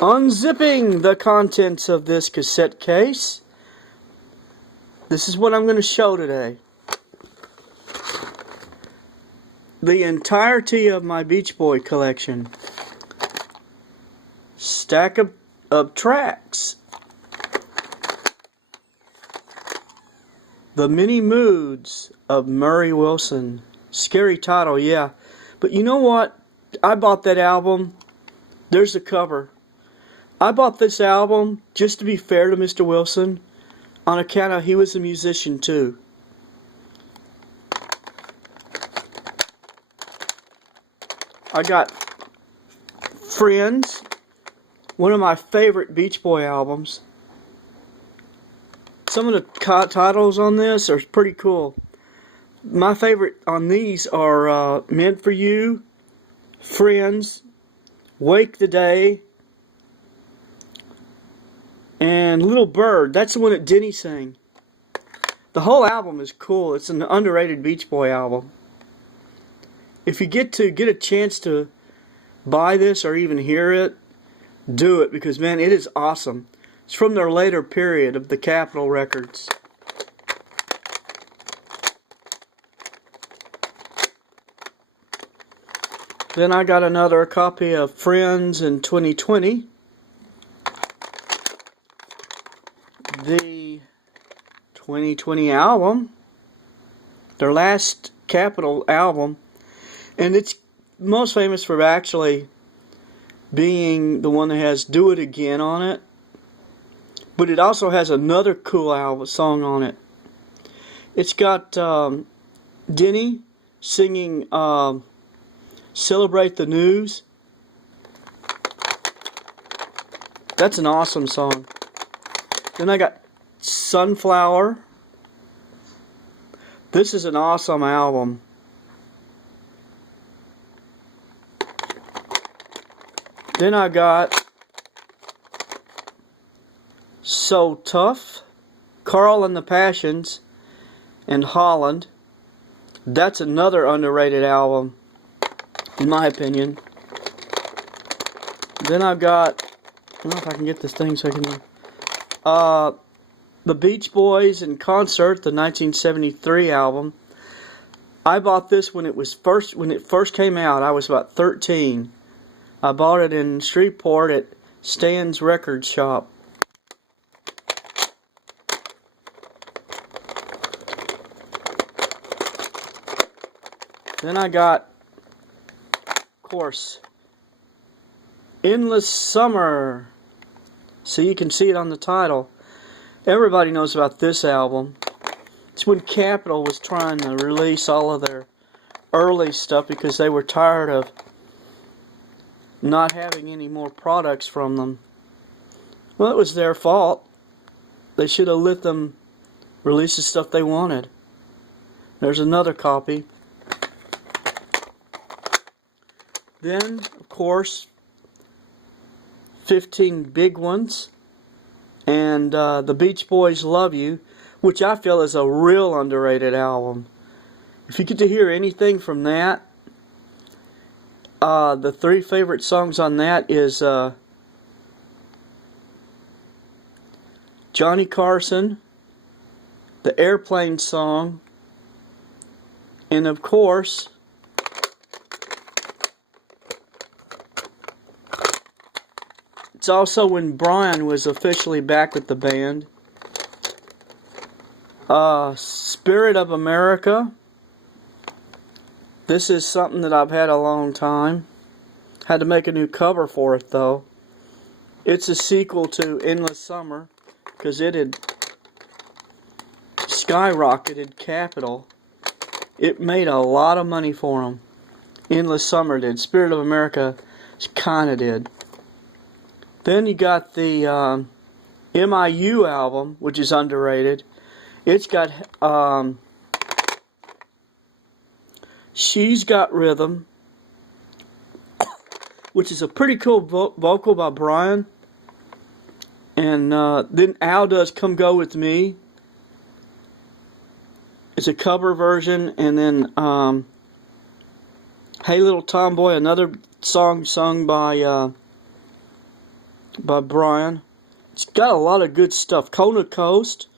Unzipping the contents of this cassette case, this is what I'm going to show today. The entirety of my Beach Boy collection. Stack of tracks. The Many Moods of Murray Wilson. Scary title, yeah. But you know what? I bought that album. There's the cover. I bought this album, just to be fair to Mr. Wilson, on account of he was a musician too. I got Friends, one of my favorite Beach Boy albums. Some of the titles on this are pretty cool. My favorite on these are Meant for You, Friends, Wake the Day, and Little Bird. That's the one that Denny sang. The whole album is cool. It's an underrated Beach Boy album. If you get a chance to buy this or even hear it, do it, because man, it is awesome. It's from their later period of the Capitol Records. Then I got another copy of Friends in 2020. The 2020 album, their last Capitol album, and it's most famous for actually being the one that has Do It Again on it, but it also has another cool album song on it. It's got Denny singing Celebrate the News. That's an awesome song. Then I got Sunflower. This is an awesome album. Then I got So Tough, Carl and the Passions, and Holland. That's another underrated album, in my opinion. Then I've got, I don't know if I can get this thing so I can... The Beach Boys in Concert, the 1973 album. I bought this when it first came out. I was about 13. I bought it in Shreveport at Stan's Record Shop. Then I got, of course, Endless Summer. So you can see it on the title. Everybody knows about this album. It's when Capitol was trying to release all of their early stuff because they were tired of not having any more products from them. Well, it was their fault. They should have let them release the stuff they wanted. There's another copy. Then, of course, 15 Big Ones. And The Beach Boys Love You, which I feel is a real underrated album. If you get to hear anything from that, the three favorite songs on that is Johnny Carson, the Airplane Song, and of course, it's also when Brian was officially back with the band. Spirit of America. This is something that I've had a long time. Had to make a new cover for it though. It's a sequel to Endless Summer because it had skyrocketed Capitol. It made a lot of money for them. Endless Summer did. Spirit of America kinda did. Then you got the MIU album, which is underrated. It's got She's Got Rhythm, which is a pretty cool vocal by Brian. And then Al does Come Go With Me. It's a cover version. And then Hey Little Tomboy, another song sung by by Brian. It's got a lot of good stuff. Kona Coast,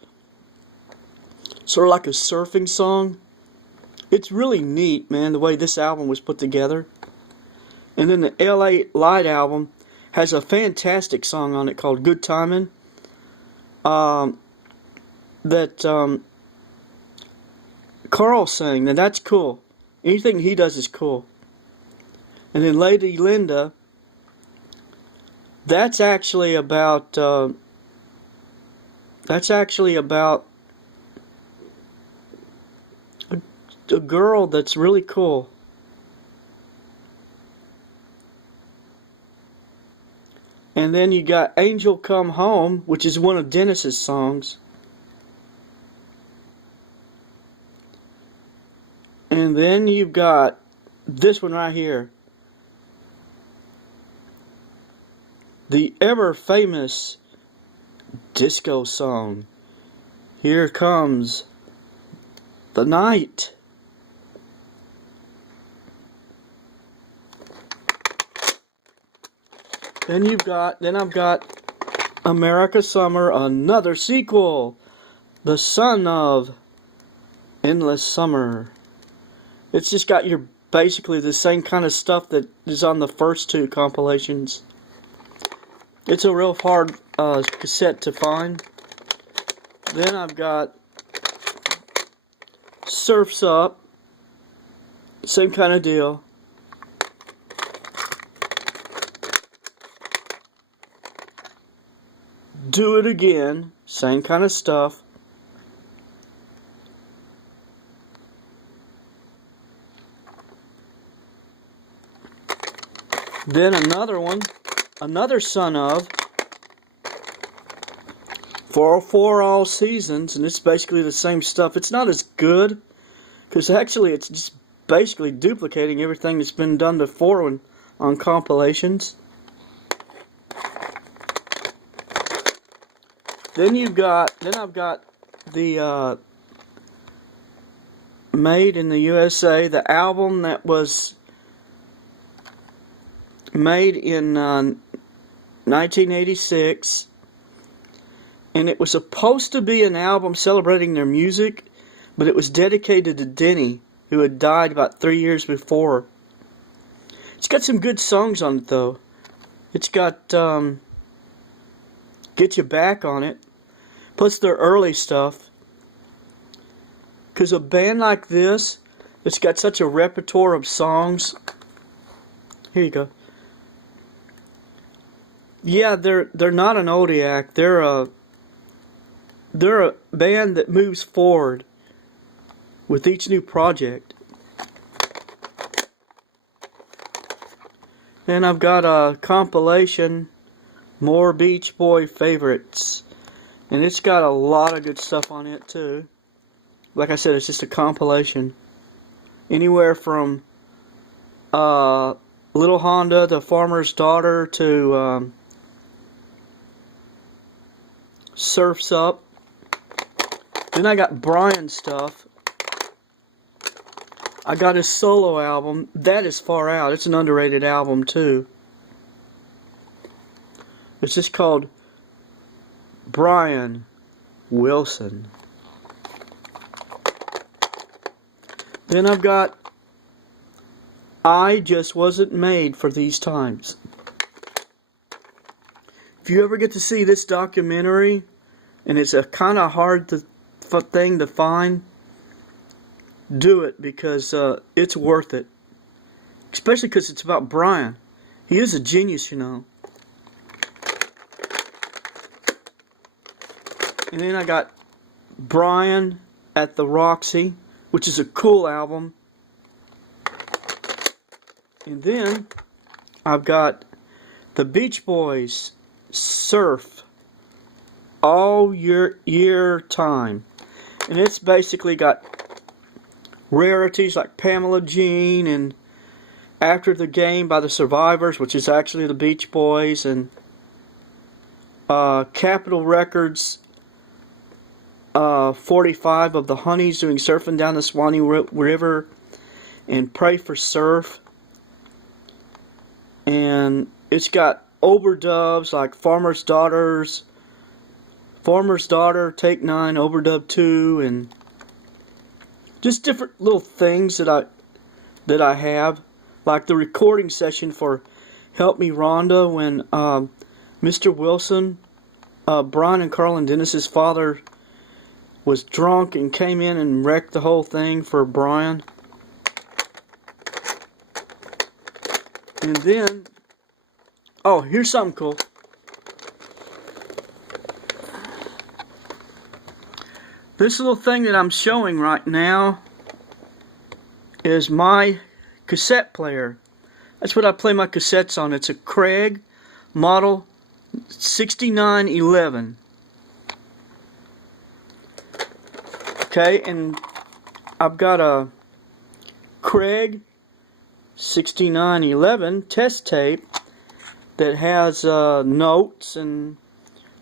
sort of like a surfing song. It's really neat, man, the way this album was put together. And then the LA Light album has a fantastic song on it called Good Timin'. That Carl sang, and that's cool. Anything he does is cool. And then Lady Linda, that's actually about a girl that's really cool. And then you got Angel Come Home, which is one of Dennis's songs. And then you've got this one right here. The ever famous disco song. Here Comes the Night. Then I've got America Summer, another sequel. The Son of Endless Summer. It's just got your basically the same kind of stuff that is on the first two compilations. It's a real hard cassette to find. Then I've got Surf's Up. Same kind of deal. Do It Again. Same kind of stuff. Then another one. Another Son of, for all seasons, and it's basically the same stuff. It's not as good, because actually it's just basically duplicating everything that's been done before on compilations. Then I've got the Made in the USA, the album that was made in 1986, and it was supposed to be an album celebrating their music, but it was dedicated to Denny, who had died about 3 years before. It's got some good songs on it, though. It's got Get You Back on it, plus their early stuff. Because a band like this, it's got such a repertoire of songs. Here you go. Yeah, they're not an oldie act. They're a band that moves forward with each new project. And I've got a compilation, More Beach Boy Favorites, and it's got a lot of good stuff on it too. Like I said, it's just a compilation. Anywhere from Little Honda, The Farmer's Daughter, to Surf's Up. Then I got Brian stuff. I got his solo album. That is far out. It's an underrated album too. It's just called Brian Wilson. Then I've got I Just Wasn't Made for These Times. If you ever get to see this documentary, and it's a kind of hard thing to find, do it, because it's worth it. Especially because it's about Brian. He is a genius, you know. And then I got Brian at the Roxy, which is a cool album. And then I've got the Beach Boys, Surf, All Year Time. And it's basically got rarities like Pamela Jean and After the Game by the Survivors, which is actually the Beach Boys, and Capitol Records 45 of the Honeys doing Surfing Down the Swanee River, and Pray for Surf. And it's got overdubs like Farmer's Daughter, Take 9, Overdub 2, and just different little things that I have, like the recording session for Help Me Rhonda when Mr. Wilson, Brian and Carl and Dennis's father, was drunk and came in and wrecked the whole thing for Brian. And then, oh, here's something cool. This little thing that I'm showing right now is my cassette player. That's what I play my cassettes on. It's a Craig model 6911. Okay, and I've got a Craig 6911 test tape that has notes and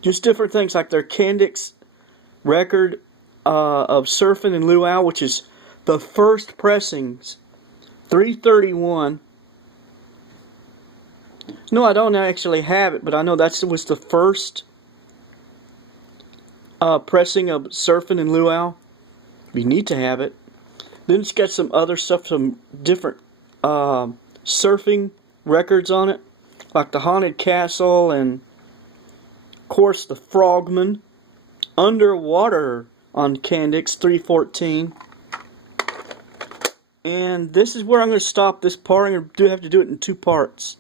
just different things, like their Candix record of Surfin' and Luau, which is the first pressings, 331. No, I don't actually have it, but I know that was the first pressing of Surfin' and Luau. You need to have it. Then it's got some other stuff, some different surfing records on it, like the Haunted Castle and, of course, the Frogman. Underwater on Candix 314. And this is where I'm going to stop this part. I'm going to have to do it in 2 parts.